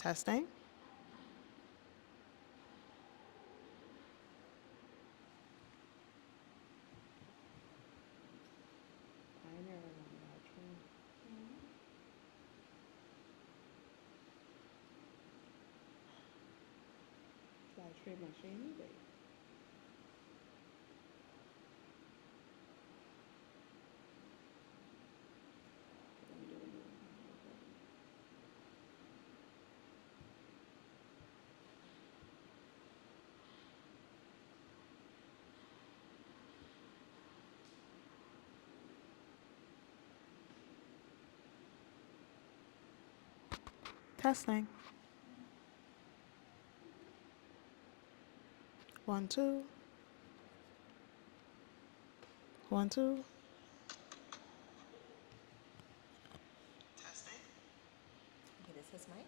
Testing. Testing. 1, 2. 1, 2. Okay, this is Mike.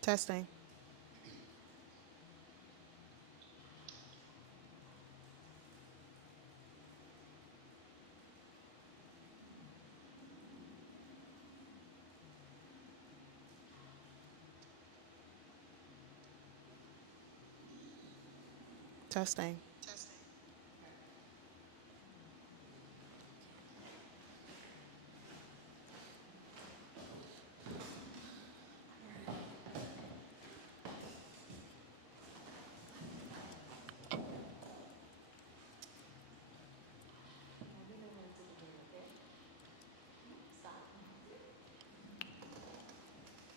Testing. Testing.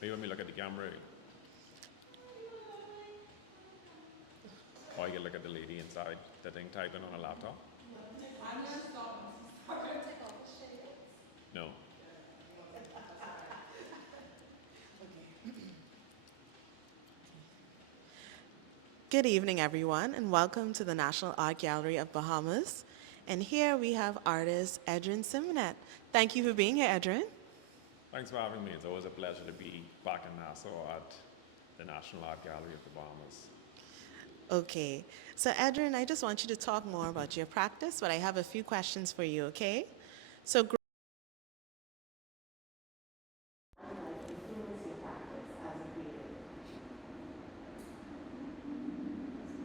Maybe when we look at the camera, or you can look at the lady inside the thing typing on a laptop. No. Good evening, everyone, and welcome to the National Art Gallery of Bahamas. And here we have artist Edrin Symonette. Thank you for being here, Edrin. Thanks for having me. It's always a pleasure to be back in Nassau at the National Art Gallery of the Bahamas. Okay, so Edrin, I just want you to talk more about your practice, but I have a few questions for you, okay? So,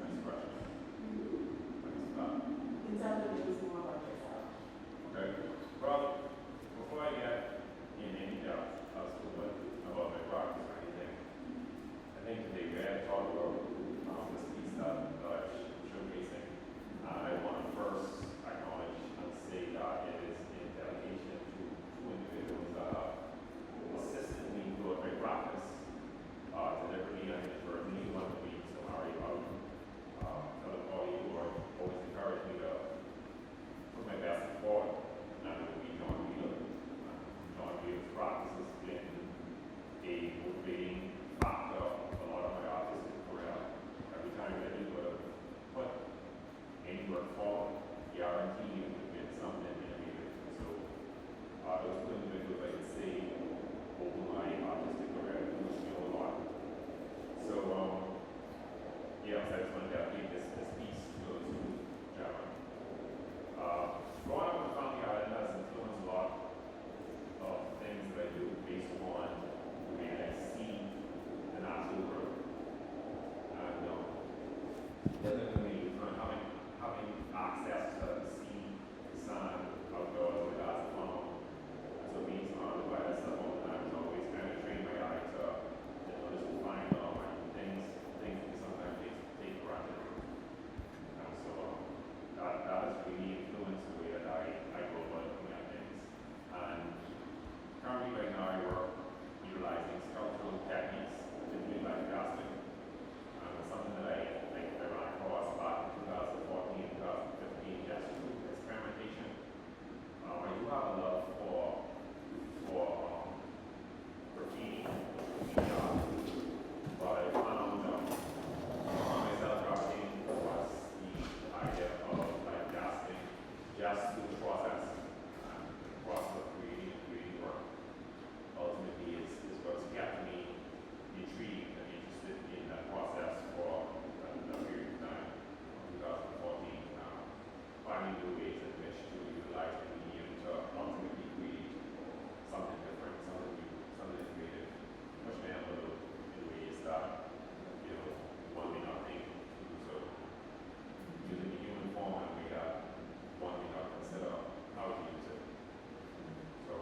Next question. Thanks for that. Okay. Well, before I get in any depth as to what about my practice or anything, I think today we had talked about this piece that I'm showcasing. I want to first acknowledge and say that it is in dedication doesn't really having access to the sea, the sun, outdoors with us, so being surrounded by that stuff all the time is always kind of trained my eye to notice and find things we sometimes take for granted. So that has really influenced the way that I go about looking at things. And currently right now I work utilizing sculptural techniques to do life casting. It's something that I ran across back in 2014, 2015, just through experimentation. I do have a love for graffiti, art, but I found myself gravitating towards the idea of life casting just through the process. The process of creating work ultimately is what's kept me intrigued and interested in that process for a period of time, from 2014, finding new ways in which to utilize the medium to ultimately create something different, something new, something creative, push the envelope in ways that, one may not think to do so. Using the human form in a way that one may not consider how to use it. So,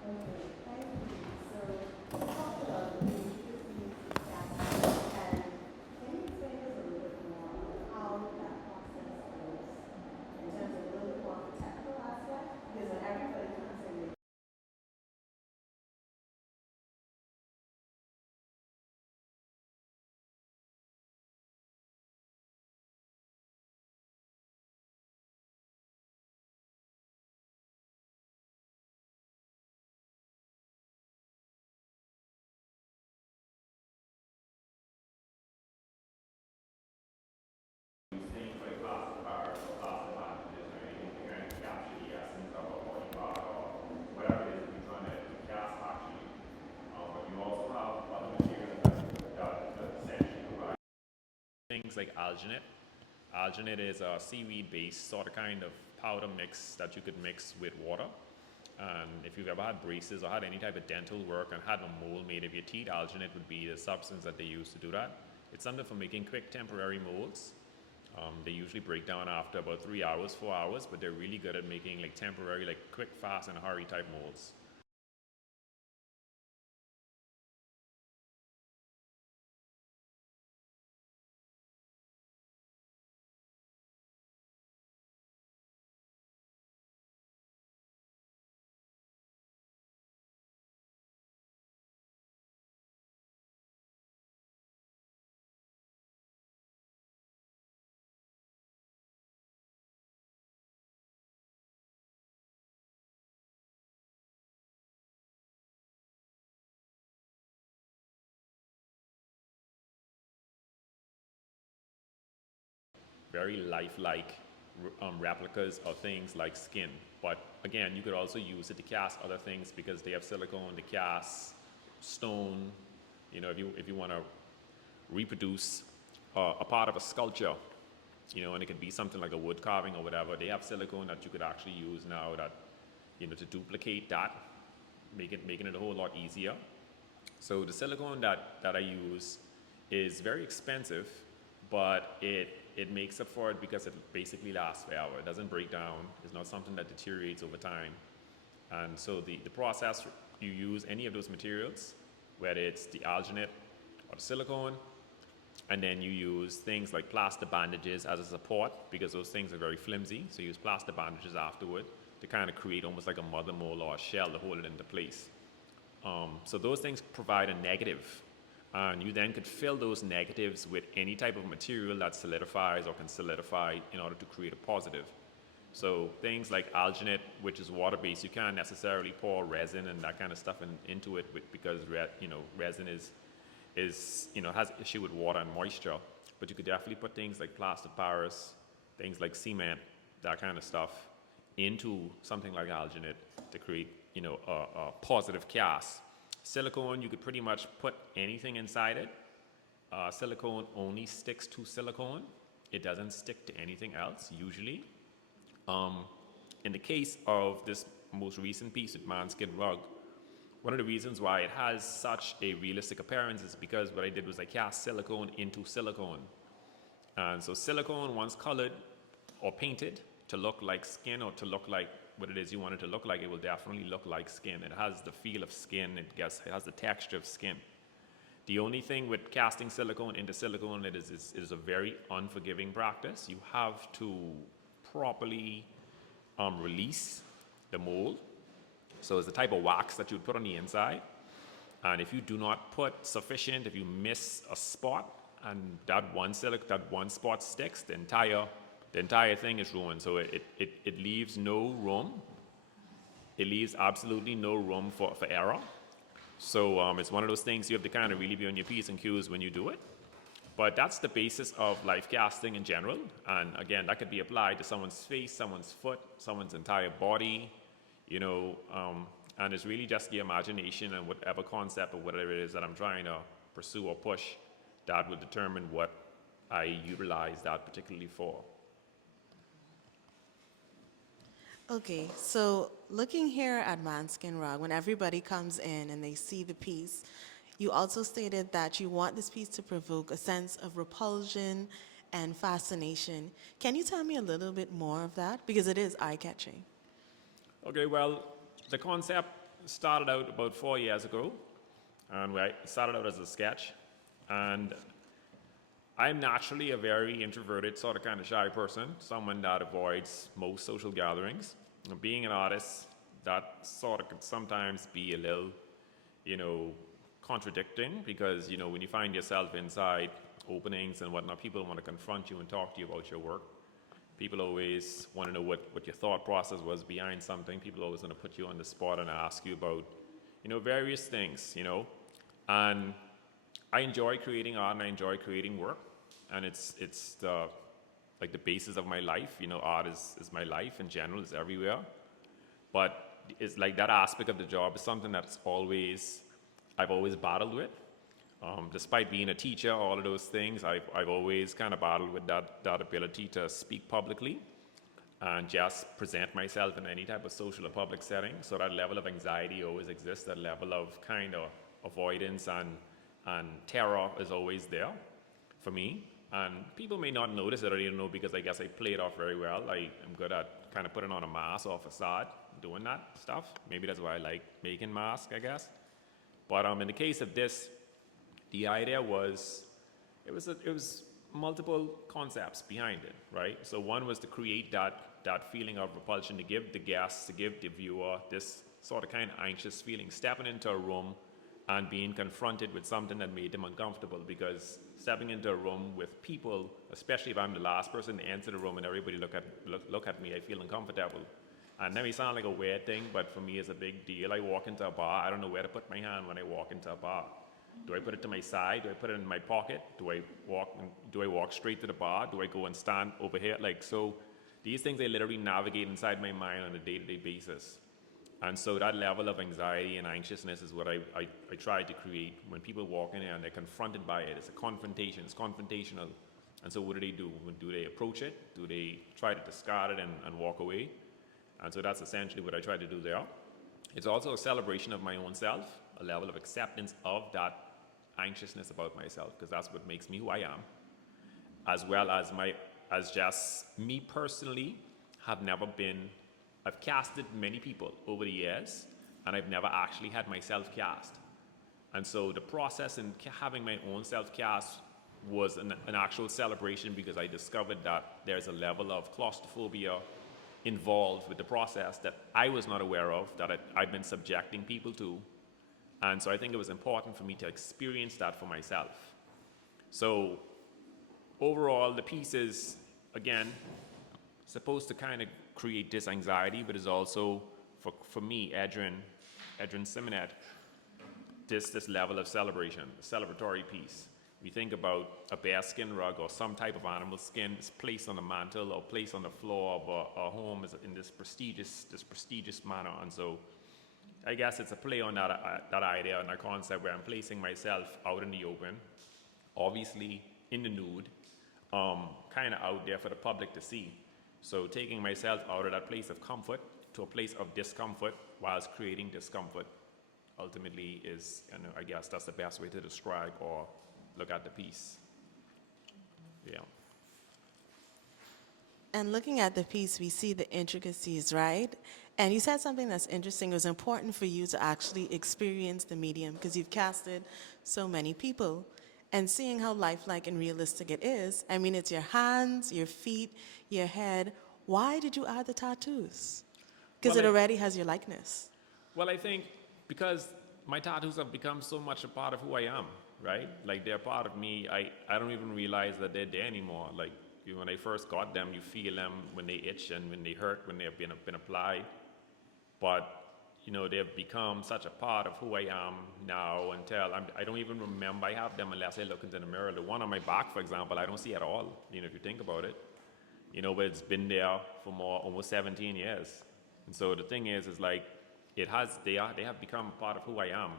Okay, thank you. So, you talked about the different aspects, and can you explain us a little bit more of how that process goes in terms of a little bit more of the technical aspect? Because when everybody comes in, things like plastic bars or plastic bandages or anything to kind of capture the essence of a body part or whatever it is that you're trying to cast actually. But you also have other materials that essentially provide things like alginate. Alginate is a seaweed-based sort of kind of powder mix that you could mix with water. And if you've ever had braces or had any type of dental work and had a mold made of your teeth, alginate would be the substance that they use to do that. It's something for making quick temporary molds. They usually break down after about 3 hours, 4 hours, but they're really good at making like temporary, like quick, fast, and hurry type molds. Very lifelike replicas of things like skin. But again, you could also use it to cast other things because they have silicone to cast stone. If you want to reproduce a part of a sculpture, and it could be something like a wood carving or whatever, they have silicone that you could actually use now that, to duplicate that, making it a whole lot easier. So the silicone that I use is very expensive, but it makes up for it because it basically lasts forever. It doesn't break down. It's not something that deteriorates over time. And so the process, you use any of those materials, whether it's the alginate or the silicone, and then you use things like plaster bandages as a support because those things are very flimsy. So you use plaster bandages afterward to kind of create almost like a mother mold or a shell to hold it into place. So those things provide a negative. And you then could fill those negatives with any type of material that solidifies or can solidify in order to create a positive. So things like alginate, which is water-based, you can't necessarily pour resin and that kind of stuff into it because resin has issue with water and moisture. But you could definitely put things like plaster Paris, things like cement, that kind of stuff into something like alginate to create a positive cast. Silicone, you could pretty much put anything inside it. Silicone only sticks to silicone. It doesn't stick to anything else, usually. In the case of this most recent piece with Manskin Rug, One of the reasons why it has such a realistic appearance is because what I did was I cast silicone into silicone. And so silicone, once colored or painted to look like skin or to look like what it is you want it to look like, it will definitely look like skin. It has the feel of skin, it has the texture of skin. The only thing with casting silicone into silicone, it is a very unforgiving practice. You have to properly release the mold. So it's the type of wax that you would put on the inside. And if you do not put sufficient, if you miss a spot and that one spot sticks, the entire thing is ruined. So it leaves no room. It leaves absolutely no room for error. So it's one of those things you have to kind of really be on your P's and Q's when you do it. But that's the basis of life casting in general. And again, that could be applied to someone's face, someone's foot, someone's entire body, and it's really just the imagination and whatever concept or whatever it is that I'm trying to pursue or push that will determine what I utilize that particularly for. Okay, so looking here at Manskin Rug, when everybody comes in and they see the piece, you also stated that you want this piece to provoke a sense of repulsion and fascination. Can you tell me a little bit more of that? Because it is eye-catching. Okay, well, the concept started out about 4 years ago, and I started out as a sketch, and I'm naturally a very introverted, sort of kind of shy person, someone that avoids most social gatherings. And being an artist, that sort of could sometimes be a little, contradicting, because, when you find yourself inside openings and whatnot, people want to confront you and talk to you about your work. People always want to know what your thought process was behind something. People always want to put you on the spot and ask you about, various things, And I enjoy creating art and I enjoy creating work. And it's the basis of my life. Art is my life in general, it's everywhere. But it's like that aspect of the job is something I've always battled with. Despite being a teacher, all of those things, I've always kind of battled with that ability to speak publicly and just present myself in any type of social or public setting. So that level of anxiety always exists, that level of kind of avoidance and terror is always there for me. And people may not notice it or even know, because I guess I play it off very well. I am good at kind of putting on a mask or a facade, doing that stuff. Maybe that's why I like making masks, I guess. But in the case of this, the idea was, it was multiple concepts behind it, right? So one was to create that feeling of repulsion, to give the guests, to give the viewer this sort of kind of anxious feeling, stepping into a room and being confronted with something that made them uncomfortable, because stepping into a room with people, especially if I'm the last person to enter the room and everybody look at me, I feel uncomfortable. And that may sound like a weird thing, but for me it's a big deal. I walk into a bar, I don't know where to put my hand when I walk into a bar. Do I put it to my side? Do I put it in my pocket? Do I walk straight to the bar? Do I go and stand over here? So these things I literally navigate inside my mind on a day-to-day basis. And so that level of anxiety and anxiousness is what I try to create when people walk in here and they're confronted by it. It's a confrontation, it's confrontational. And so what do? Do they approach it? Do they try to discard it and walk away? And so that's essentially what I try to do there. It's also a celebration of my own self, a level of acceptance of that anxiousness about myself, because that's what makes me who I am. As well as just me personally I've casted many people over the years, and I've never actually had myself cast. And so the process in having my own self-cast was an actual celebration, because I discovered that there's a level of claustrophobia involved with the process that I was not aware of, that I've been subjecting people to. And so I think it was important for me to experience that for myself. So overall, the piece is, again, supposed to kind of create this anxiety, but is also, for me, Edrin Symonette, this level of celebration, a celebratory piece. We think about a bearskin rug or some type of animal skin is placed on the mantle or placed on the floor of a home in this prestigious manner. And so I guess it's a play on that idea and that concept, where I'm placing myself out in the open, obviously in the nude, kind of out there for the public to see. So taking myself out of that place of comfort to a place of discomfort, whilst creating discomfort ultimately is, I guess that's the best way to describe or look at the piece. Yeah. And looking at the piece, we see the intricacies, right? And you said something that's interesting. It was important for you to actually experience the medium because you've casted so many people. And seeing how lifelike and realistic it is, I mean, it's your hands, your feet, your head. Why did you add the tattoos? Because Well, it already has your likeness. Well, I think because my tattoos have become so much a part of who I am, right? Like they're part of me. I don't even realize that they're there anymore. Like when I first got them, you feel them when they itch and when they hurt, when they've been applied. But they've become such a part of who I am now until I don't even remember I have them unless I look into the mirror. The one on my back, for example, I don't see at all, if you think about it. But it's been there for almost 17 years. And so the thing is like, they have become a part of who I am.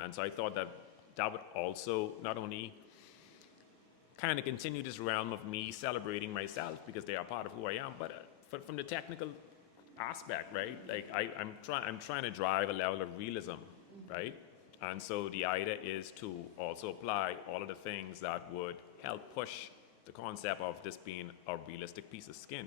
And so I thought that would also not only kind of continue this realm of me celebrating myself because they are part of who I am, but from the technical aspect, right? Like I'm trying to drive a level of realism, right? And so the idea is to also apply all of the things that would help push the concept of this being a realistic piece of skin.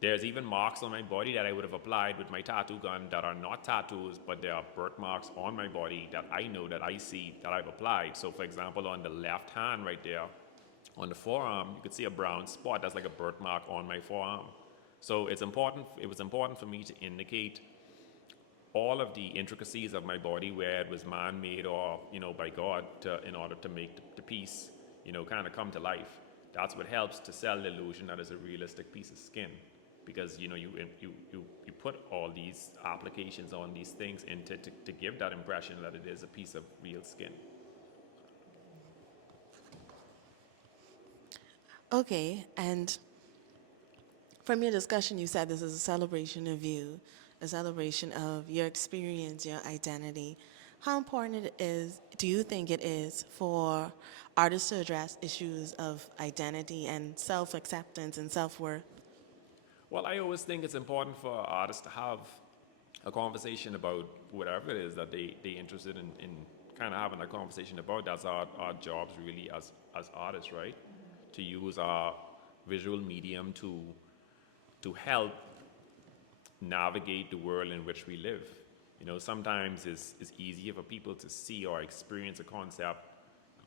There's even marks on my body that I would have applied with my tattoo gun that are not tattoos, but they are birthmarks on my body that I know that I see that I've applied. So for example, on the left hand right there, on the forearm, you could see a brown spot. That's like a birthmark on my forearm. So it was important for me to indicate all of the intricacies of my body, where it was man-made or, by God, in order to make the piece, kind of come to life. That's what helps to sell the illusion that it's a realistic piece of skin. Because you put all these applications on these things to give that impression that it is a piece of real skin. Okay, and from your discussion, you said this is a celebration of you, a celebration of your experience, your identity. How important do you think it is for artists to address issues of identity and self-acceptance and self-worth? Well, I always think it's important for artists to have a conversation about whatever it is that they're interested in kind of having a conversation about. That's our jobs really as artists, right? To use our visual medium to help navigate the world in which we live. Sometimes it's easier for people to see or experience a concept,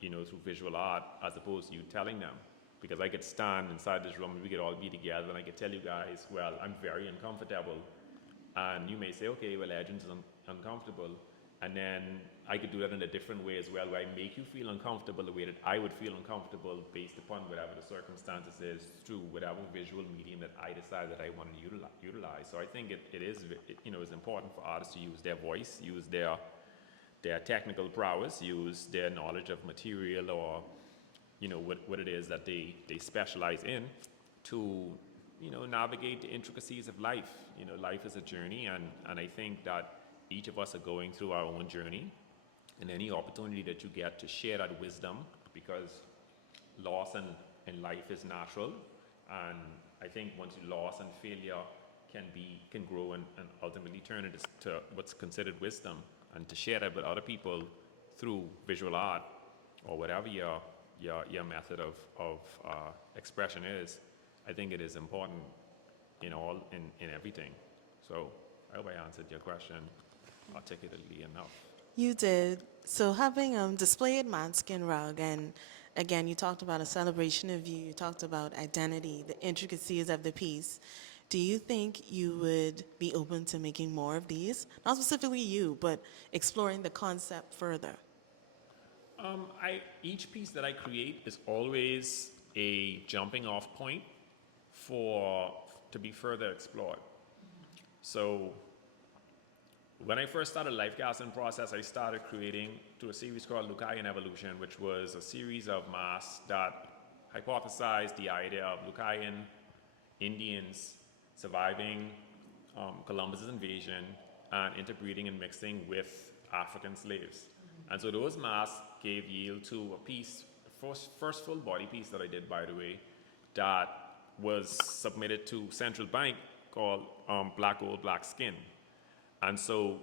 through visual art as opposed to you telling them. Because I could stand inside this room and we could all be together and I could tell you guys, well, I'm very uncomfortable. And you may say, okay, well, Edrin's uncomfortable. And then I could do that in a different way as well, where I make you feel uncomfortable the way that I would feel uncomfortable based upon whatever the circumstances is through whatever visual medium that I decide that I want to utilize. So I think it is, it's important for artists to use their voice, use their technical prowess, use their knowledge of material or what it is that they specialize in to navigate the intricacies of life. Life is a journey, and I think that each of us are going through our own journey, and any opportunity that you get to share that wisdom, because loss in life is natural, and I think once loss and failure can grow and ultimately turn into what's considered wisdom, and to share that with other people through visual art or whatever your method of expression is, I think it is important in everything. So I hope I answered your question articulately enough. You did. So having displayed Manskin Rug, and again, you talked about a celebration of you talked about identity, the intricacies of the piece. Do you think you would be open to making more of these? Not specifically you, but exploring the concept further. Each piece that I create is always a jumping off point to be further explored. So when I first started the life casting process, I started creating through a series called Lucayan Evolution, which was a series of masks that hypothesized the idea of Lucayan Indians surviving Columbus's invasion and interbreeding and mixing with African slaves. And so those masks gave yield to a piece, first full body piece that I did, by the way, that was submitted to Central Bank called Black Gold, Black Skin. And so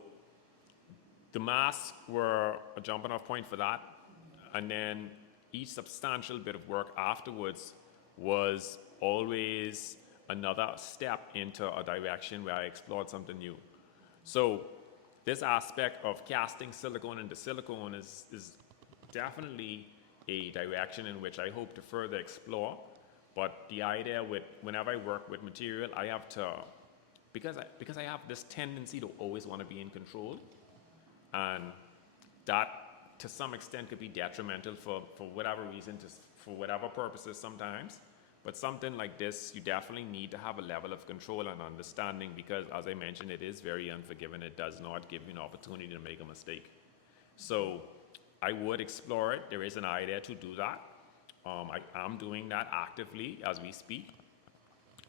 the masks were a jumping off point for that. And then each substantial bit of work afterwards was always another step into a direction where I explored something new. So this aspect of casting silicone into silicone is definitely a direction in which I hope to further explore. But the idea with whenever I work with material, I have to, because I have this tendency to always want to be in control, and that to some extent could be detrimental for whatever reason, for whatever purposes sometimes. But something like this, you definitely need to have a level of control and understanding because, as I mentioned, it is very unforgiving. It does not give you an opportunity to make a mistake. So I would explore it. There is an idea to do that. I am doing that actively as we speak.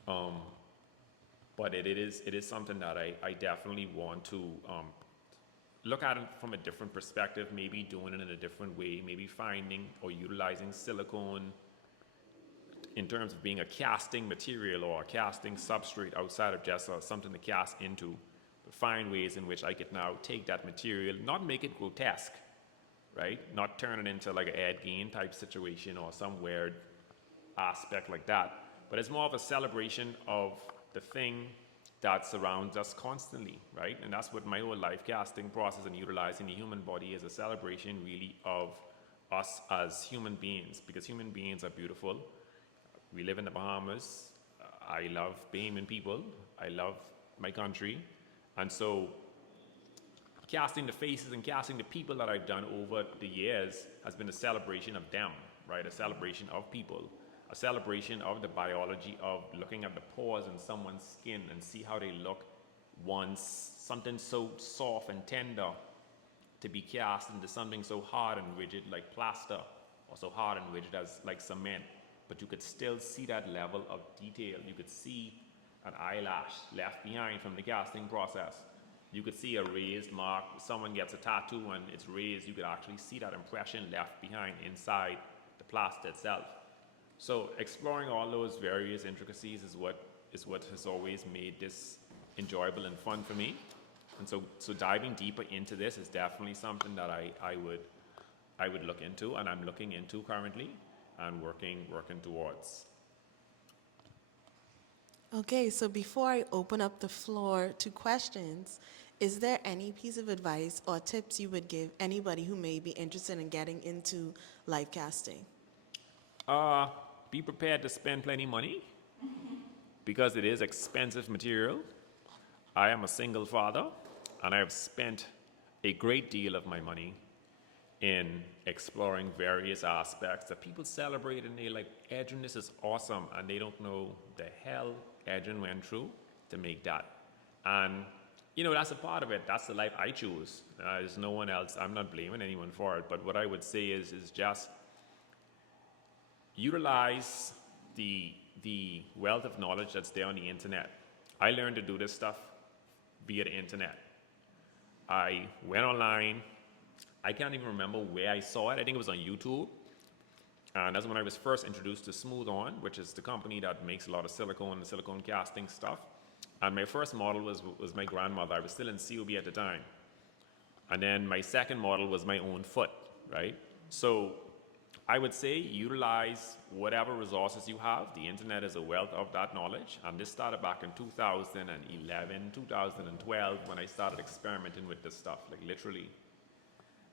But it is something that I definitely want to look at it from a different perspective, maybe doing it in a different way, maybe finding or utilizing silicone in terms of being a casting material or a casting substrate outside of just something to cast into, but find ways in which I could now take that material, not make it grotesque, right? Not turn it into like an Ed Gein type situation or some weird aspect like that, but it's more of a celebration of the thing that surrounds us constantly, right? And that's what my whole life casting process and utilizing the human body is a celebration really of us as human beings, because human beings are beautiful. We live in the Bahamas. I love Bahamian people. I love my country. And so casting the faces and casting the people that I've done over the years has been a celebration of them, right? A celebration of people, a celebration of the biology of looking at the pores in someone's skin and see how they look once something so soft and tender to be cast into something so hard and rigid like plaster, or so hard and rigid as like cement. But you could still see that level of detail. You could see an eyelash left behind from the casting process. You could see a raised mark. Someone gets a tattoo and it's raised. You could actually see that impression left behind inside the plaster itself. So exploring all those various intricacies is what has always made this enjoyable and fun for me. And so diving deeper into this is definitely something that I would look into, and I'm looking into currently and working towards. Okay, so before I open up the floor to questions, is there any piece of advice or tips you would give anybody who may be interested in getting into live casting? Be prepared to spend plenty of money because it is expensive material. I am a single father and I have spent a great deal of my money in exploring various aspects that people celebrate and they're like, Edrin, this is awesome, and they don't know the hell Edrin went through to make that. And that's a part of it. That's the life I choose. There's no one else. I'm not blaming anyone for it, but what I would say is just utilize the wealth of knowledge that's there on the internet. I learned to do this stuff via the internet. I went online. I can't even remember where I saw it. I think it was on YouTube. And that's when I was first introduced to Smooth On, which is the company that makes a lot of silicone and silicone casting stuff. And my first model was my grandmother. I was still in COB at the time. And then my second model was my own foot, right? So I would say utilize whatever resources you have. The internet is a wealth of that knowledge. And this started back in 2011, 2012, when I started experimenting with this stuff, like literally.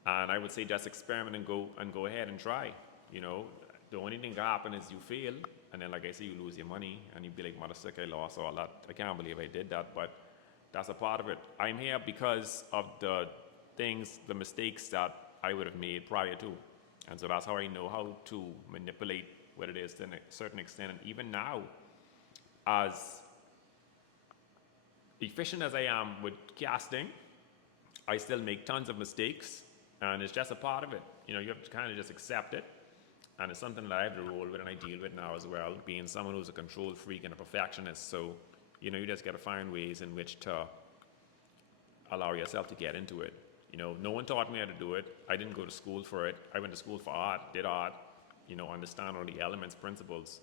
And I would say just experiment and go ahead and try. The only thing that happen is you fail, and then like I say, you lose your money, and you'd be like, mother sick, I lost all that. I can't believe I did that, but that's a part of it. I'm here because of the mistakes that I would have made prior to. And so that's how I know how to manipulate what it is to a certain extent. And even now, as efficient as I am with casting, I still make tons of mistakes. And it's just a part of it. You have to kind of just accept it. And it's something that I have to roll with and I deal with now as well, being someone who's a control freak and a perfectionist. So, you just got to find ways in which to allow yourself to get into it. No one taught me how to do it. I didn't go to school for it. I went to school for art, did art, understand all the elements, principles.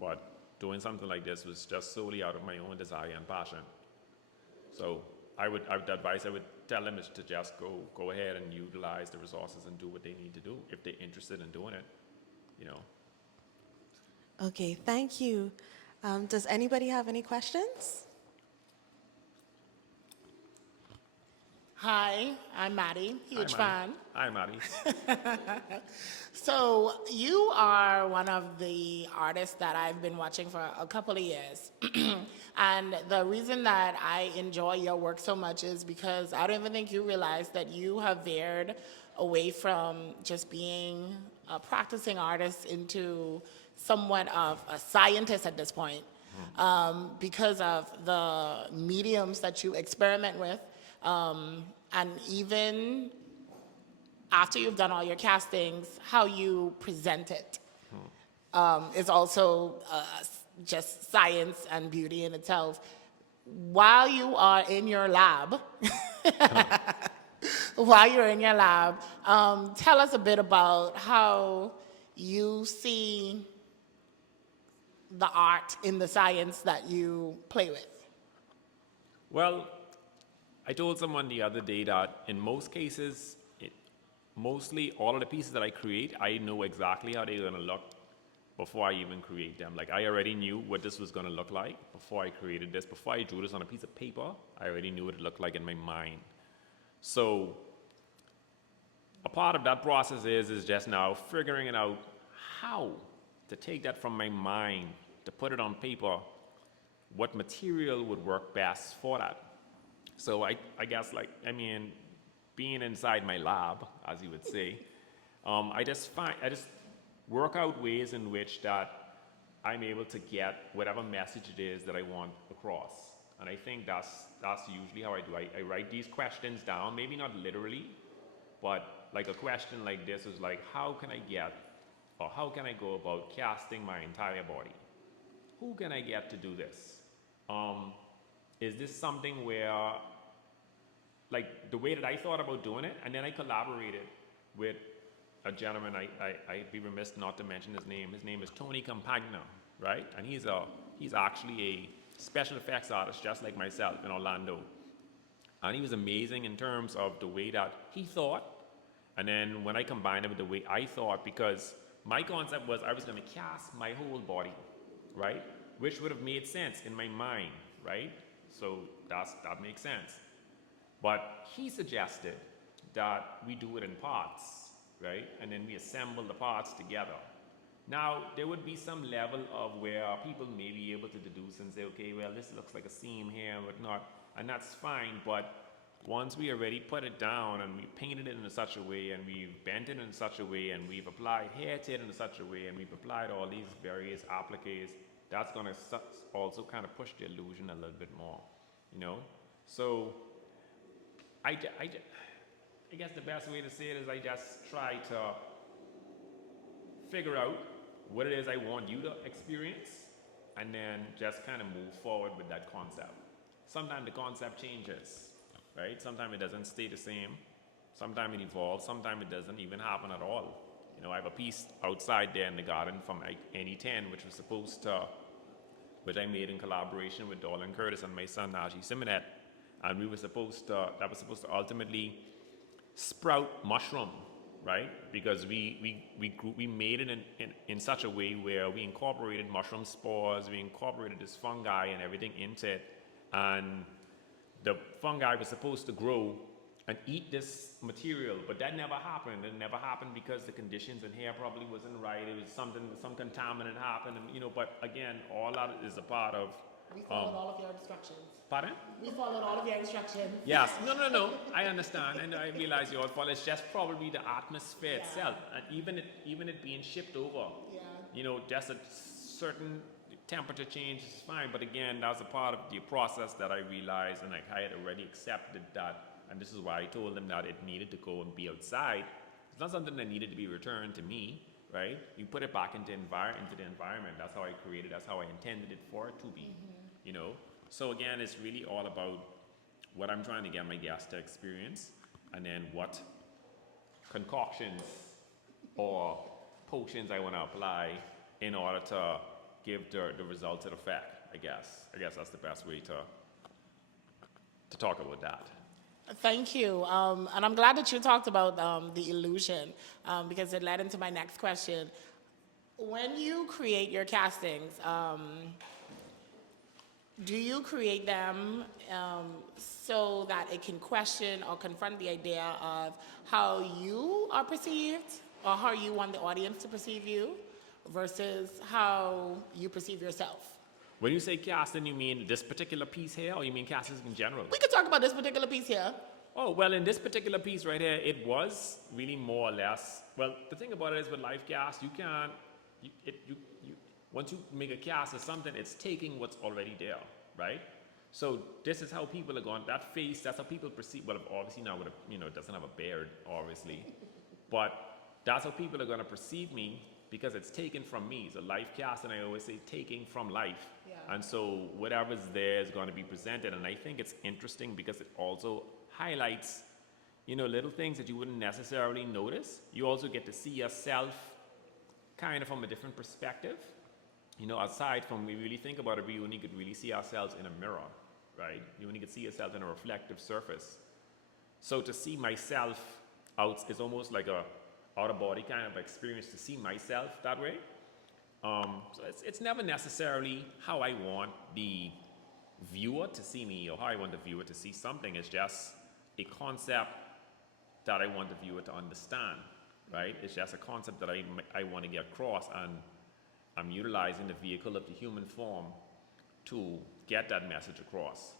But doing something like this was just solely out of my own desire and passion. So I would advise, tell them is to just go ahead and utilize the resources and do what they need to do if they're interested in doing it, you know. Okay, thank you. Does anybody have any questions? Hi, I'm Maddie, huge fan. Hi, Maddie. So you are one of the artists that I've been watching for a couple of years. And the reason that I enjoy your work so much is because I don't even think you realize that you have veered away from just being a practicing artist into somewhat of a scientist at this point, because of the mediums that you experiment with. And even after you've done all your castings, how you present it is also just science and beauty in itself. While you are in your lab, tell us a bit about how you see the art in the science that you play with. Well, I told someone the other day that in most cases, mostly all of the pieces that I create, I know exactly how they're going to look before I even create them. Like, I already knew what this was going to look like before I created this. Before I drew this on a piece of paper, I already knew what it looked like in my mind. So a part of that process is just now figuring it out how to take that from my mind, to put it on paper, what material would work best for that. So I guess, like, I mean, being inside my lab, as you would say, I just work out ways in which that I'm able to get whatever message it is that I want across. And I think that's usually how I do. I write these questions down, maybe not literally, but like a question like this is like, how can I go about casting my entire body? Who can I get to do this? Is this something where, like, the way that I thought about doing it, and then I collaborated with a gentleman, I'd be remiss not to mention his name. His name is Tony Campagna, right? And he's actually a special effects artist just like myself in Orlando. And he was amazing in terms of the way that he thought, and then when I combined it with the way I thought, because my concept was I was going to cast my whole body, right? Which would have made sense in my mind, right? So that makes sense. But he suggested that we do it in parts, right? And then we assemble the parts together. Now, there would be some level of where people may be able to deduce and say, okay, well, this looks like a seam here and whatnot, and that's fine. But once we already put it down and we painted it in such a way and we've bent it in such a way and we've applied hair to it in such a way and we've applied all these various appliques, that's going to also kind of push the illusion a little bit more, you know? So I guess the best way to say it is I just try to figure out what it is I want you to experience and then just kind of move forward with that concept. Sometimes the concept changes, right? Sometimes it doesn't stay the same. Sometimes it evolves. Sometimes it doesn't even happen at all. You know, I have a piece outside there in the garden from NE10, which I made in collaboration with Dolan Curtis and my son, Edrin Symonette. And that was supposed to ultimately sprout mushroom, right? Because we made it in such a way where we incorporated mushroom spores, we incorporated this fungi and everything into it. And the fungi was supposed to grow and eat this material, but that never happened. It never happened because the conditions in here probably wasn't right. It was some contaminant happened, and, you know. But again, all that is a part of. We followed all of your instructions. Pardon? We followed all of your instructions. Yes. No. I understand, and I realize you all follow. It's just probably the atmosphere itself, and even it being shipped over. Yeah. You know, just a certain temperature change is fine, but again, that's a part of the process that I realized, and I had already accepted that. And this is why I told them that it needed to go and be outside. It's not something that needed to be returned to me, right? You put it back into the environment. That's how I created. That's how I intended it for it to be, you know? So again, it's really all about what I'm trying to get my guests to experience, and then what concoctions or potions I want to apply in order to give the resulted effect, I guess. I guess that's the best way to talk about that. Thank you. And I'm glad that you talked about the illusion because it led into my next question. When you create your castings, do you create them so that it can question or confront the idea of how you are perceived or how you want the audience to perceive you versus how you perceive yourself? When you say casting, you mean this particular piece here, or you mean castings in general? We could talk about this particular piece here. Oh, well, in this particular piece right here, it was really more or less, well, the thing about it is with live cast, you can't, once you make a cast of something, it's taking what's already there, right? So this is how people are going, that face, that's how people perceive, well, obviously now with a, it doesn't have a beard, obviously, but that's how people are going to perceive me because it's taken from me. It's a live cast, and I always say taking from life. Yeah. And so whatever's there is going to be presented, and I think it's interesting because it also highlights, little things that you wouldn't necessarily notice. You also get to see yourself kind of from a different perspective. Aside from, we really think about it, we only could really see ourselves in a mirror, right? You only could see yourself in a reflective surface. So to see myself out is almost like a out-of-body kind of experience to see myself that way. So it's never necessarily how I want the viewer to see me or how I want the viewer to see something. It's just a concept that I want the viewer to understand, right? It's just a concept that I want to get across, and I'm utilizing the vehicle of the human form to get that message across.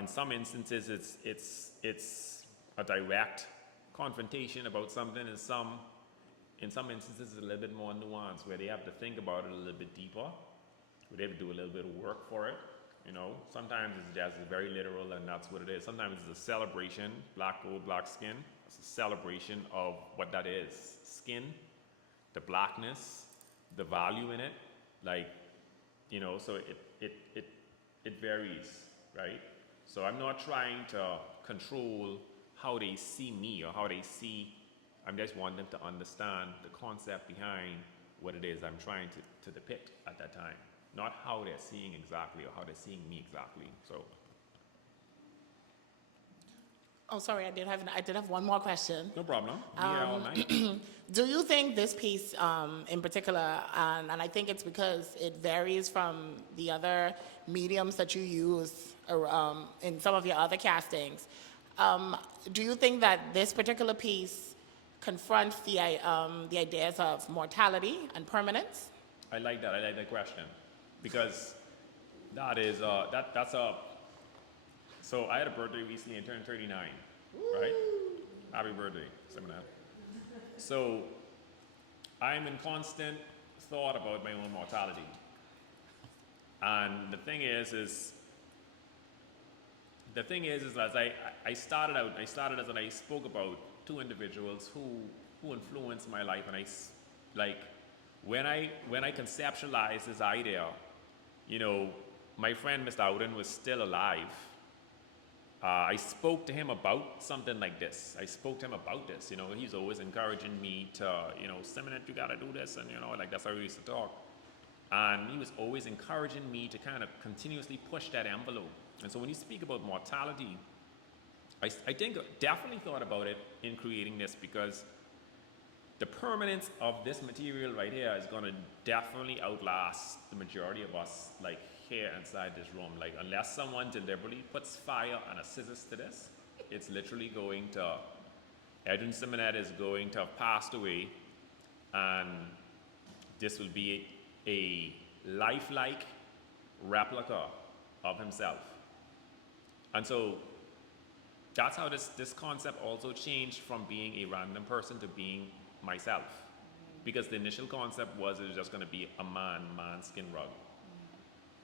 In some instances, it's a direct confrontation about something. In some instances, it's a little bit more nuanced, where they have to think about it a little bit deeper, where they have to do a little bit of work for it. Sometimes it's just very literal, and that's what it is. Sometimes it's a celebration, black gold, black skin. It's a celebration of what that is. Skin, the blackness, the value in it, so it varies, right? So I'm not trying to control how they see me or how they see, I just want them to understand the concept behind what it is I'm trying to depict at that time. Not how they're seeing exactly or how they're seeing me exactly. So. Oh, sorry, I did have one more question. No problem. Be here all night. Do you think this piece in particular, and I think it's because it varies from the other mediums that you use in some of your other castings, do you think that this particular piece confronts the ideas of mortality and permanence? I like that. I like that question. Because that is, that's a, so I had a birthday recently and turned 39, right? Happy birthday, Symonette. So I'm in constant thought about my own mortality. And the thing is as I started out as I spoke about two individuals who influenced my life, and when I conceptualized this idea, my friend Mr. Ouden was still alive. I spoke to him about something like this. I spoke to him about this. He's always encouraging me to, Symonette, you gotta do this, and that's how we used to talk. And he was always encouraging me to kind of continuously push that envelope. And so when you speak about mortality, I think definitely thought about it in creating this, because the permanence of this material right here is going to definitely outlast the majority of us, here inside this room. Unless someone deliberately puts fire and a scissors to this, it's literally going to, Edrin Symonette is going to have passed away, and this will be a lifelike replica of himself. And so that's how this concept also changed from being a random person to being myself. Because the initial concept was it was just going to be a man skin rug.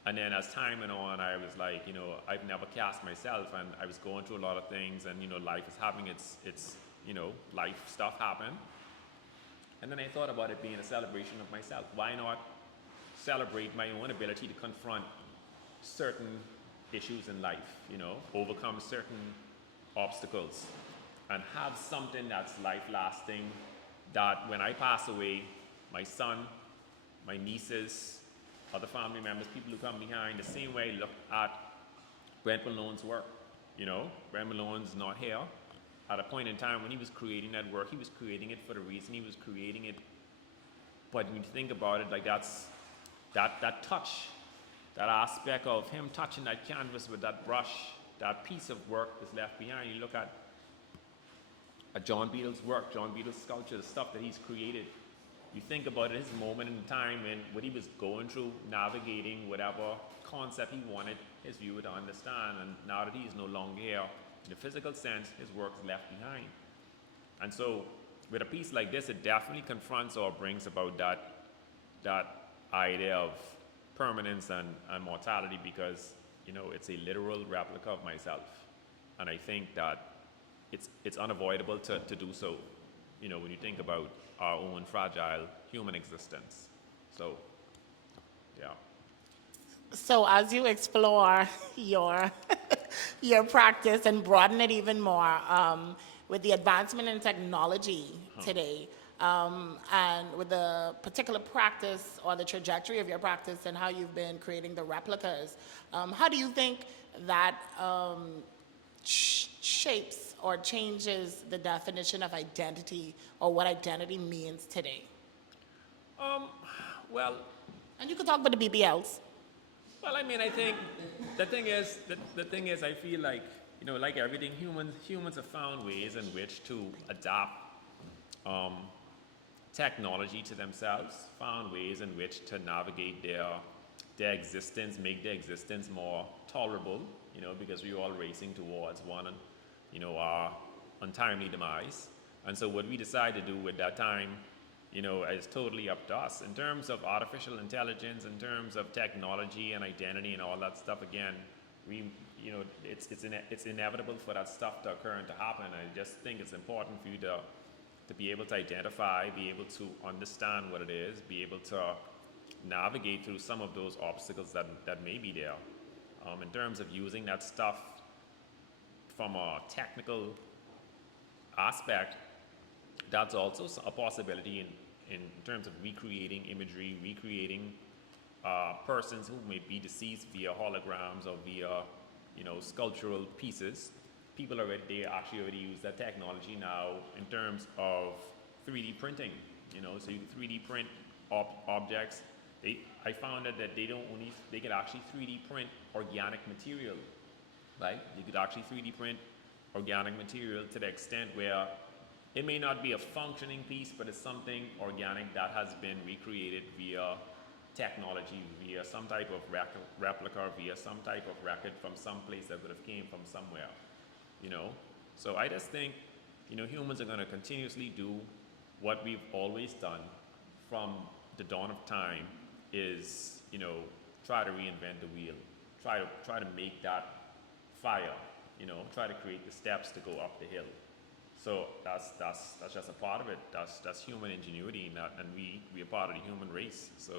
And then as time went on, I was like, I've never cast myself, and I was going through a lot of things, and life is having its life stuff happen. And then I thought about it being a celebration of myself. Why not celebrate my own ability to confront certain issues in life, overcome certain obstacles, and have something that's life-lasting, that when I pass away, my son, my nieces, other family members, people who come behind, the same way look at Brent Malone's work, Brad Malone's not here. At a point in time when he was creating that work, he was creating it for the reason he was creating it. But when you think about it, like that touch, that aspect of him touching that canvas with that brush, that piece of work is left behind. You look at John Beadle's work, John Beadle's sculpture, the stuff that he's created. You think about it, his moment in time and what he was going through, navigating whatever concept he wanted his viewer to understand. And now that he's no longer here, in a physical sense, his work is left behind. And so, with a piece like this, it definitely confronts or brings about that idea of permanence and mortality, because it's a literal replica of myself, and I think that it's unavoidable to do so. When you think about our own fragile human existence. So, yeah. So as you explore your your practice and broaden it even more with the advancement in technology today, and with the particular practice or the trajectory of your practice and how you've been creating the replicas, how do you think that shapes or changes the definition of identity or what identity means today? Well, And you can talk about the BBLs. Well, I mean, I think the thing is, I feel like, like everything, humans have found ways in which to adapt technology to themselves, found ways in which to navigate their existence, make their existence more tolerable, because we're all racing towards one, our untimely demise. And so what we decide to do with that time, is totally up to us. In terms of artificial intelligence, in terms of technology and identity and all that stuff, again, it's inevitable for that stuff to occur and to happen. I just think it's important for you to be able to identify, be able to understand what it is, be able to navigate through some of those obstacles that may be there. In terms of using that stuff from a technical aspect, that's also a possibility in terms of recreating imagery, recreating persons who may be deceased via holograms or via, sculptural pieces. People they actually already use that technology now in terms of 3D printing. So you can 3D print objects. I found that they could actually 3D print organic material, right? You could actually 3D print organic material to the extent where it may not be a functioning piece, but it's something organic that has been recreated via technology, via some type of replica, via some type of record from some place that would have came from somewhere, So I just think, humans are going to continuously do what we've always done from the dawn of time is, try to reinvent the wheel, try to make that fire, try to create the steps to go up the hill. So that's just a part of it. That's human ingenuity, and we are part of the human race. So,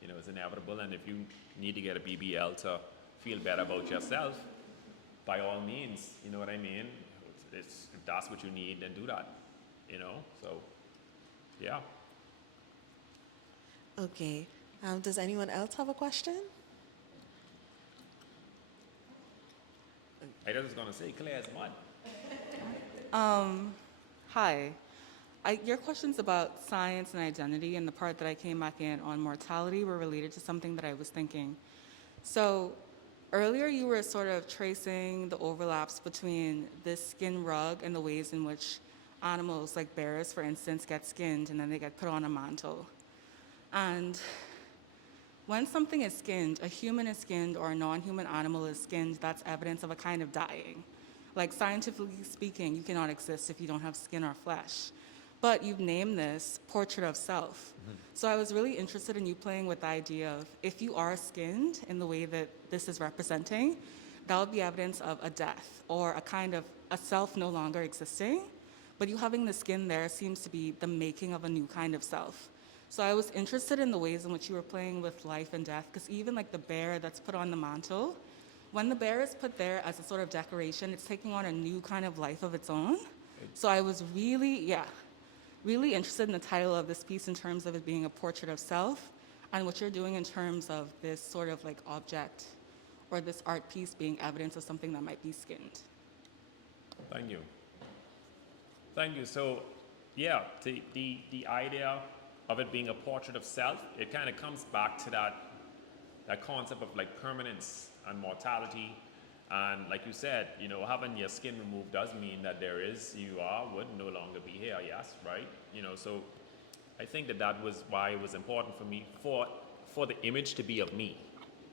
it's inevitable. And if you need to get a BBL to feel better about yourself, by all means, you know what I mean? If that's what you need, then do that. So, yeah. Okay. Does anyone else have a question? I was gonna say clear as mud. Hi. Your questions about science and identity and the part that I came back in on mortality were related to something that I was thinking. So earlier you were sort of tracing the overlaps between this skin rug and the ways in which animals like bears, for instance, get skinned and then they get put on a mantle. And when something is skinned, a human is skinned or a non-human animal is skinned, that's evidence of a kind of dying. Like scientifically speaking, you cannot exist if you don't have skin or flesh. But you've named this portrait of self. Mm-hmm. So I was really interested in you playing with the idea of if you are skinned in the way that this is representing, that would be evidence of a death or a kind of a self no longer existing. But you having the skin there seems to be the making of a new kind of self. So I was interested in the ways in which you were playing with life and death, because even like the bear that's put on the mantle, when the bear is put there as a sort of decoration, it's taking on a new kind of life of its own. So I was really interested in the title of this piece in terms of it being a portrait of self and what you're doing in terms of this sort of like object or this art piece being evidence of something that might be skinned? Thank you. Thank you. So, yeah, the idea of it being a portrait of self, it kind of comes back to that concept of like permanence and mortality. And like you said, you know, having your skin removed does mean that would no longer be here, yes, right? You know, so I think that was why it was important for me, for the image to be of me,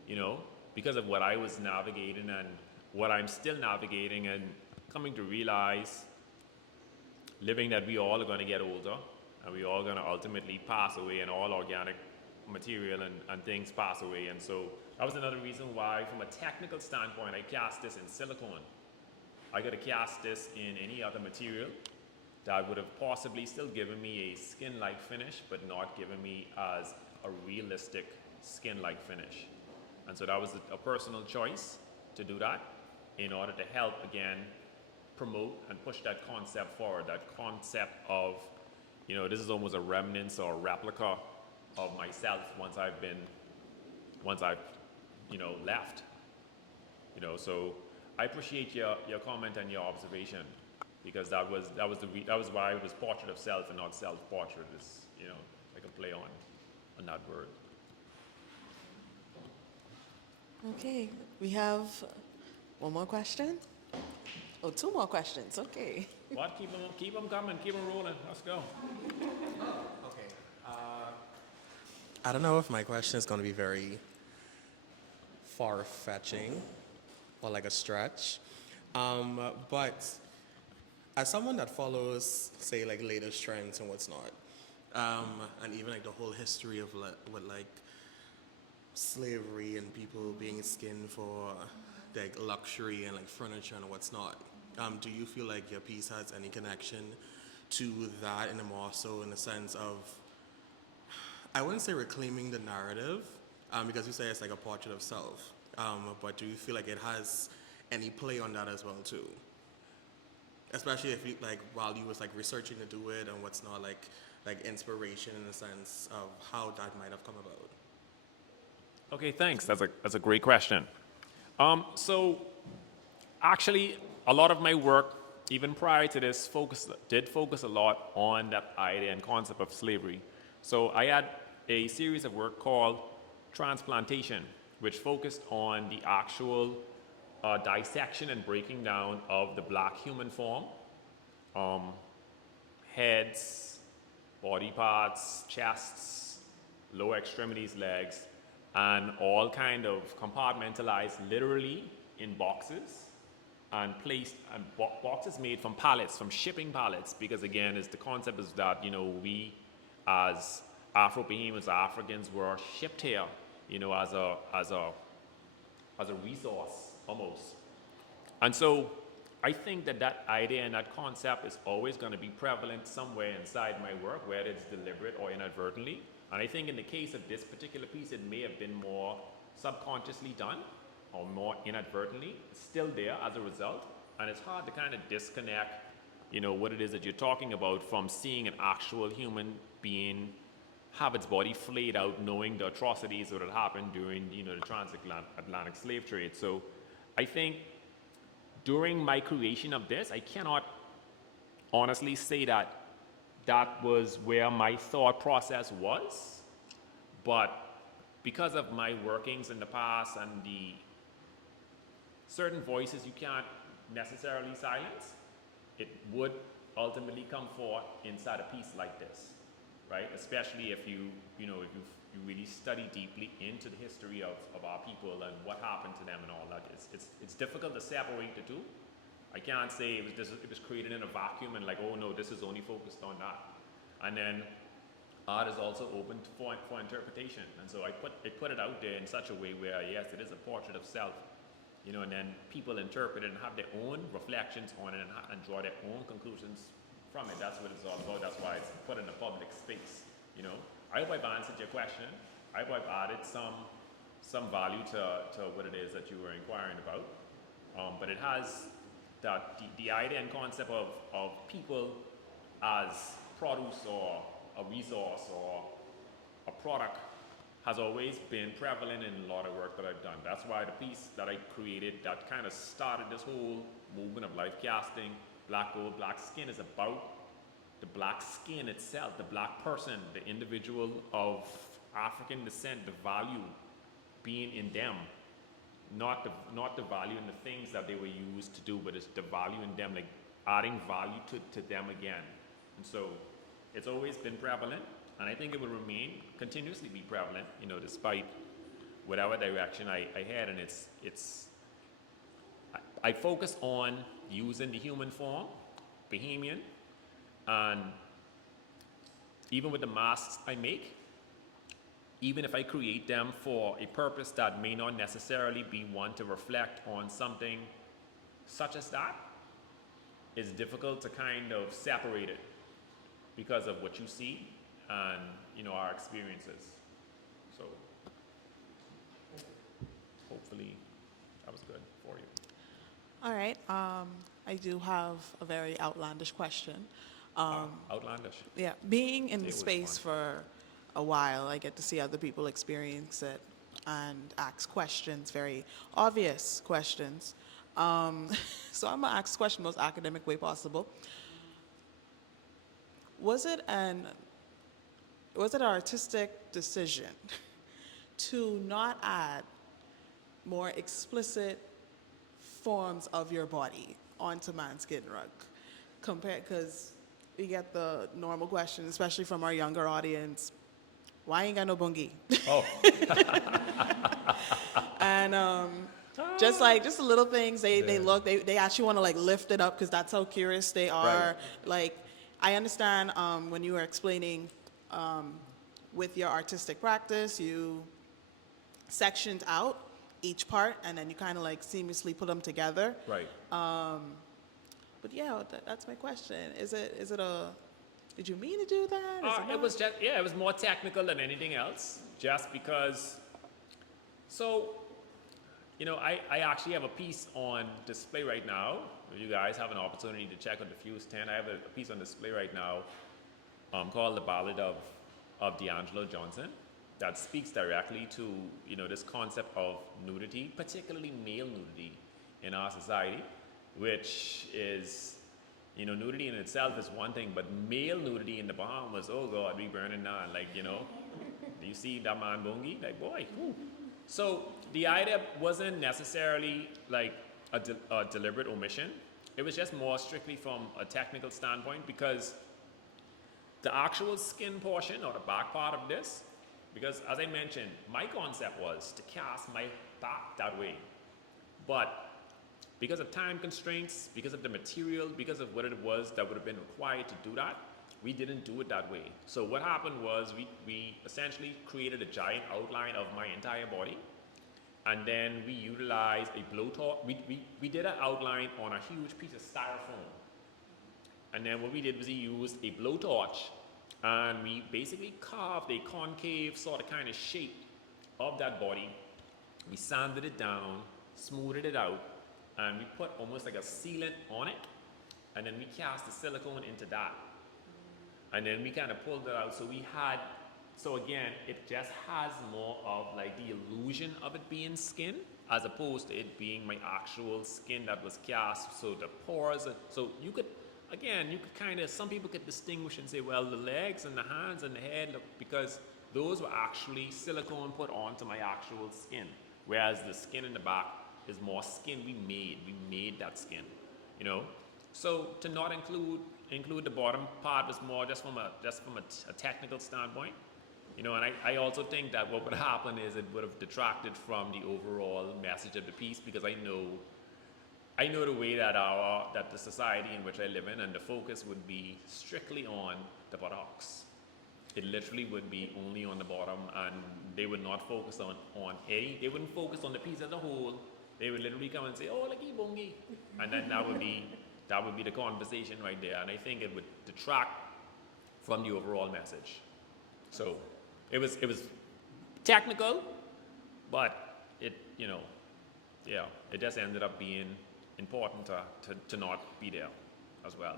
you know, because of what I was navigating and what I'm still navigating and coming to realize, living, that we all are going to get older and we all going to ultimately pass away, and all organic material and things pass away. And so that was another reason why, from a technical standpoint, I cast this in silicone. I could have cast this in any other material that would have possibly still given me a skin-like finish, but not given me as a realistic skin-like finish. And so that was a personal choice to do that in order to help, again, promote and push that concept forward, that concept of, you know, this is almost a remnants or replica of myself once I've, you know, left. You know, so I appreciate your comment and your observation, because that was why it was portrait of self and not self-portrait. Is, you know, like a play on that word. Okay, we have one more question. Oh, two more questions. Okay. What? Keep them coming. Keep them rolling. Let's go. Okay. I don't know if my question is going to be very far-fetching or like a stretch, but as someone that follows, say, like latest trends and what's not, and even like the whole history of with like slavery and people being skinned for like luxury and like furniture and what's not, do you feel like your piece has any connection to that, and more so in the sense of, I wouldn't say reclaiming the narrative, because you say it's like a portrait of self, but do you feel like it has any play on that as well too? Especially if you, like, while you was like researching to do it and what's not, like inspiration in the sense of how that might have come about. Okay, thanks. That's a great question. So actually, a lot of my work, even prior to this, did focus a lot on that idea and concept of slavery. So I had a series of work called Transplantation, which focused on the actual dissection and breaking down of the black human form, heads, body parts, chests, lower extremities, legs, and all kind of compartmentalized literally in boxes and placed, and boxes made from pallets, from shipping pallets, because again, the concept is that, you know, we as Afro-Bahamians, Africans, were shipped here, you know, as a resource almost. And so I think that idea and that concept is always going to be prevalent somewhere inside my work, whether it's deliberate or inadvertently. And I think in the case of this particular piece, it may have been more subconsciously done or more inadvertently. It's still there as a result. And it's hard to kind of disconnect, you know, what it is that you're talking about from seeing an actual human being have its body flayed out, knowing the atrocities that had happened during, you know, the transatlantic slave trade. So I think during my creation of this, I cannot honestly say that that was where my thought process was, but because of my workings in the past and the certain voices you can't necessarily silence, it would ultimately come forth inside a piece like this, right? Especially if you really study deeply into the history of our people and what happened to them and all that. It's difficult to separate the two. I can't say it was created in a vacuum and like, oh no, this is only focused on that. And then art is also open for interpretation. And so I put it out there in such a way where, yes, it is a portrait of self, you know, and then people interpret it and have their own reflections on it and draw their own conclusions from it. That's what it's all about. That's why it's put in a public space, you know. I hope I've answered your question. I hope I've added some value to what it is that you were inquiring about. But it has that the idea and concept of people as produce or a resource or a product has always been prevalent in a lot of work that I've done. That's why the piece that I created that kind of started this whole movement of life casting, black gold, black skin, is about the black skin itself, the black person, the individual of African descent, the value being in them, not the value in the things that they were used to do, but it's the value in them, like adding value to them again. And so it's always been prevalent, and I think it will continuously be prevalent, despite whatever direction I head. And I focus on using the human form, Bahamian, and even with the masks I make, even if I create them for a purpose that may not necessarily be one to reflect on something such as that, it's difficult to kind of separate it because of what you see and our experiences. So hopefully that was good for you. All right. I do have a very outlandish question. Outlandish. Yeah, being in It the was space fun. for a while, I get to see other people experience it and ask questions, very obvious questions. So I'm gonna ask the question the most academic way possible. Was it an artistic decision to not add more explicit forms of your body onto Manskin Rug? Because we get the normal question, especially from our younger audience, why ain't got no bungie? Oh, And just the little things, they actually want to like lift it up because that's how curious they are. Right. Like, I understand when you were explaining with your artistic practice, you sectioned out each part and then you kind of like seamlessly put them together. right. But yeah, that's my question. Did you mean to do that? Is It not? was just, it was more technical than anything else, just because. So, I actually have a piece on display right now. If you guys have an opportunity to check out the Fuse 10, I have a piece on display right now called The Ballad of D'Angelo Johnson, that speaks directly to, this concept of nudity, particularly male nudity in our society, which is, nudity in itself is one thing, but male nudity in the Bahamas, oh God, we burning down. Like, do you see that man Bungie? Like, boy, whew. So the idea wasn't necessarily like a deliberate omission. It was just more strictly from a technical standpoint, because the actual skin portion or the back part of this, because as I mentioned, my concept was to cast my back that way. But because of time constraints, because of the material, because of what it was that would have been required to do that, we didn't do it that way. So what happened was we essentially created a giant outline of my entire body, and then we utilized a blowtorch. We did an outline on a huge piece of styrofoam. And then what we did was we used a blowtorch, and we basically carved a concave sort of kind of shape of that body. We sanded it down, smoothed it out, and we put almost like a sealant on it, and then we cast the silicone into that. And then we kind of pulled it out. So again, it just has more of like the illusion of it being skin, as opposed to it being my actual skin that was cast. So the pores, so you could kind of, some people could distinguish and say, well, the legs and the hands and the head, because those were actually silicone put onto my actual skin, whereas the skin in the back is more skin we made that skin, So to not include the bottom part was more just from a technical standpoint, and I also think that what would happen is it would have detracted from the overall message of the piece, because I know the way that that the society in which I live in, and the focus would be strictly on the buttocks. It literally would be only on the bottom, and they would not focus on they wouldn't focus on the piece as a whole. They would literally come and say, oh, lucky bungie, and then that would be the conversation right there, and I think it would detract from the overall message. So it was technical, but it it just ended up being important to not be there as well.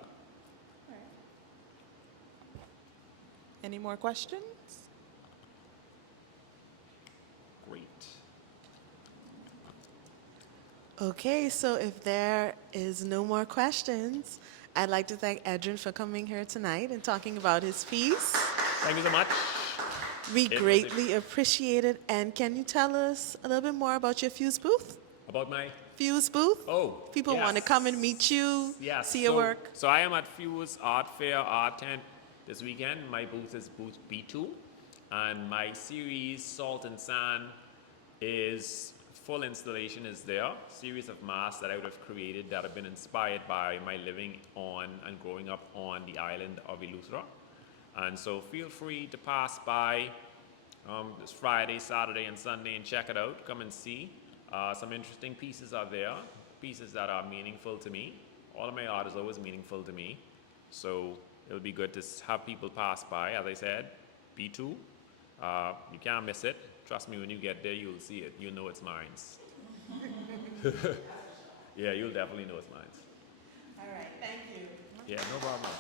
Any more questions? Okay, so if there is no more questions, I'd like to thank Edrin for coming here tonight and talking about his piece. Thank you so much. We It was a- greatly appreciate it. And can you tell us a little bit more about your Fuse booth? About my Fuse booth? Oh, People want to come and meet you, yes. see your work. So I am at Fuse Art Fair Art Tent this weekend. My booth is booth B2, and my series Salt and Sand is full installation is there. Series of masks that I would have created that have been inspired by my living on and growing up on the island of Eleuthera. And so feel free to pass by this Friday, Saturday, and Sunday and check it out. Come and see. Some interesting pieces are there, pieces that are meaningful to me. All of my art is always meaningful to me. So it'll be good to have people pass by. As I said, B2, you can't miss it. Trust me, when you get there, you'll see it. You'll know it's mine. Yeah, you'll definitely know it's mine. All right, thank you. Yeah, no problem.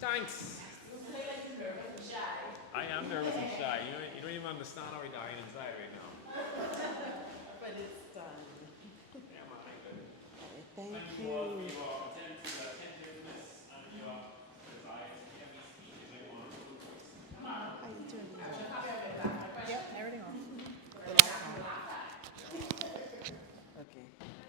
Thanks. I am nervous and shy. You don't even understand how we're dying inside right now. But it's done.